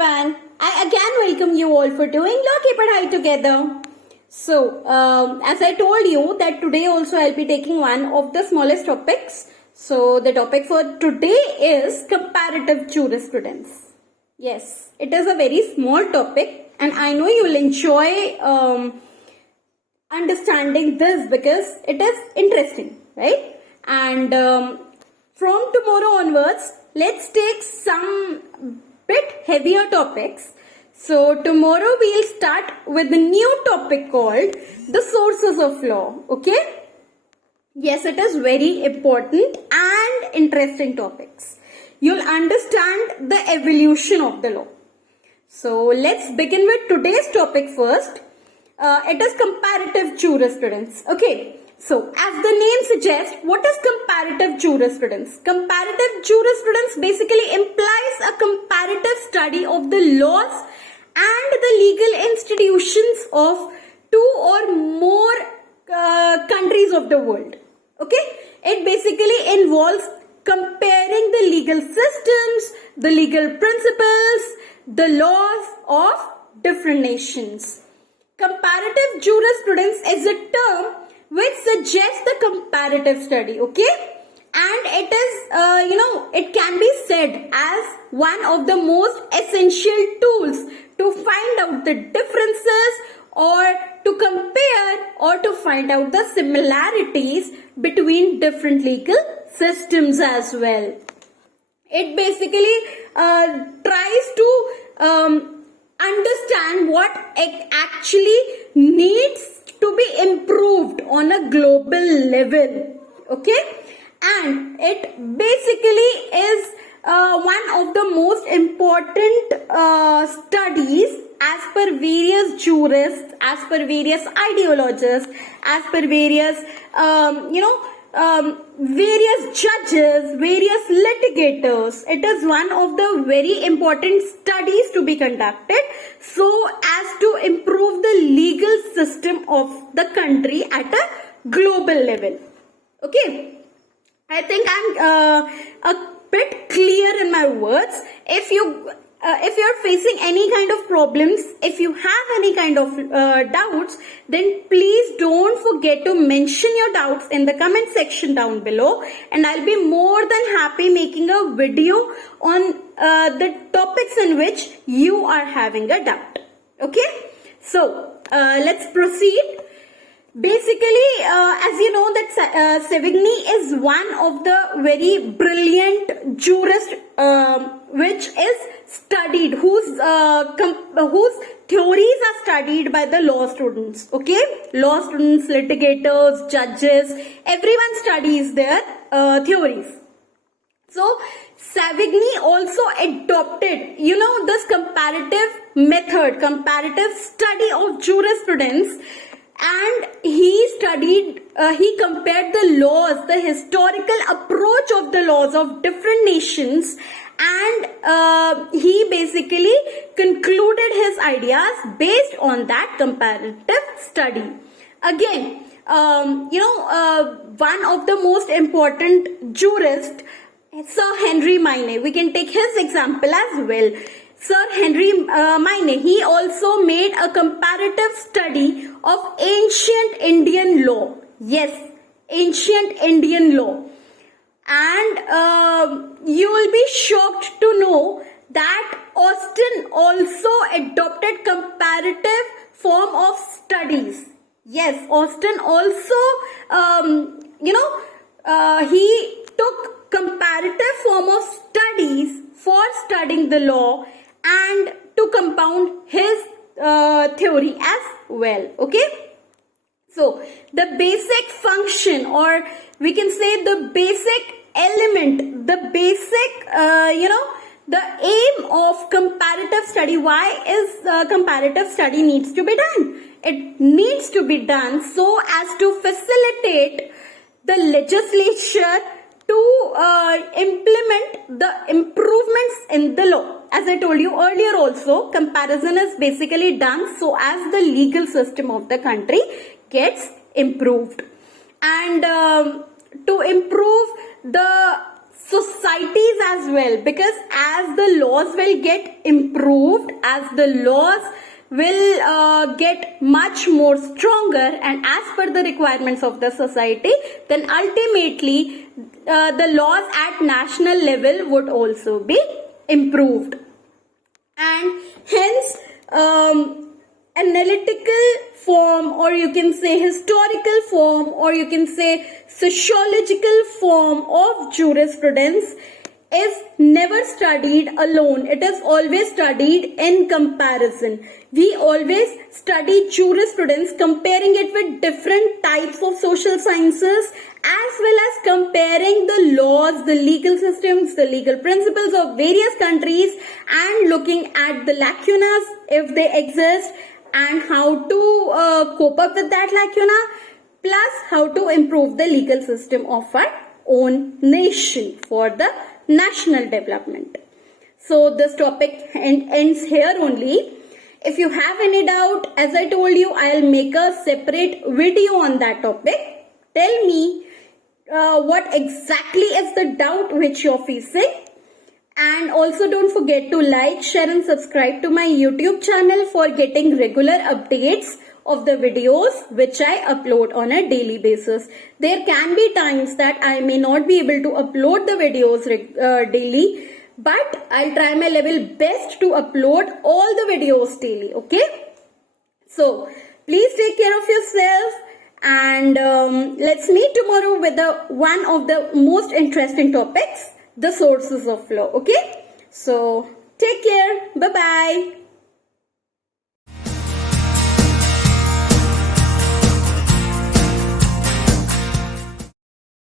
everyone. I again welcome you all for doing Law Ke Padhai together. So, as I told you that today also I'll be taking one of the smallest topics. So, the topic for today is comparative jurisprudence. Yes, it is a very small topic and I know you will enjoy understanding this because it is interesting, right? And from tomorrow onwards, let's take some bit heavier topics. So tomorrow we'll start with a new topic called the sources of law. Okay? Yes, it is very important and interesting topics. You'll understand the evolution of the law. So let's begin with today's topic first. It is comparative jurisprudence. Okay. So, as the name suggests, what is comparative jurisprudence? Comparative jurisprudence basically implies a comparative study of the laws and the legal institutions of two or more countries of the world. Okay? It basically involves comparing the legal systems, the legal principles, the laws of different nations. Comparative jurisprudence is a term which suggests the comparative study, okay? And it is, it can be said as one of the most essential tools to find out the differences or to compare or to find out the similarities between different legal systems as well. It basically tries to understand what actually needs to be improved on a global level. Okay, and it basically is one of the most important studies as per various jurists, as per various ideologists, as per various various judges, various litigators. It is one of the very important studies to be conducted so as to improve the legal system of the country at a global level. Okay, I think I'm a bit clear in my words. If you're facing any kind of problems, if you have any kind of doubts, then please don't forget to mention your doubts in the comment section down below, and I'll be more than happy making a video on the topics in which you are having a doubt. Okay, so let's proceed. Basically, as you know that Savigny is one of the very brilliant jurists which is studied, whose theories are studied by the law students. Okay, law students, litigators, judges, everyone studies their theories. So Savigny also adopted, this comparative method, comparative study of jurisprudence. And he compared the laws, the historical approach of the laws of different nations, and he basically concluded his ideas based on that comparative study. Again, one of the most important jurists, Sir Henry Maine, we can take his example as well. Sir Henry Maine, he also made a comparative study of ancient Indian law. Yes, ancient Indian law. And you will be shocked to know that Austin also adopted comparative form of studies. Yes, Austin also, he took comparative form of studies for studying the law and to compound his theory as well. Okay, so the basic function, or we can say the basic element, the basic the aim of comparative study. Why is comparative study needs to be done? It needs to be done so as to facilitate the legislature to implement the improvements in the law. As I told you earlier also, comparison is basically done so as the legal system of the country gets improved. And to improve the societies as well, because as the laws will get improved, as the laws will get much more stronger and as per the requirements of the society, then ultimately the laws at national level would also be improved. And hence analytical form, or you can say historical form, or you can say sociological form of jurisprudence is never studied alone. It is always studied in comparison. We always study jurisprudence comparing it with different types of social sciences, as well as comparing the laws, the legal systems, the legal principles of various countries, and looking at the lacunas if they exist, and how to cope up with that lacuna, plus how to improve the legal system of our own nation for the national development. So this topic ends here only. If you have any doubt, as I told you, I'll make a separate video on that topic. Tell me what exactly is the doubt which you're facing. And also don't forget to like, share and subscribe to my YouTube channel for getting regular updates of the videos which I upload on a daily basis. There can be times that I may not be able to upload the videos daily, but I'll try my level best to upload all the videos daily, okay? So please take care of yourself, and let's meet tomorrow with one of the most interesting topics, the sources of law, okay? So take care. Bye-bye.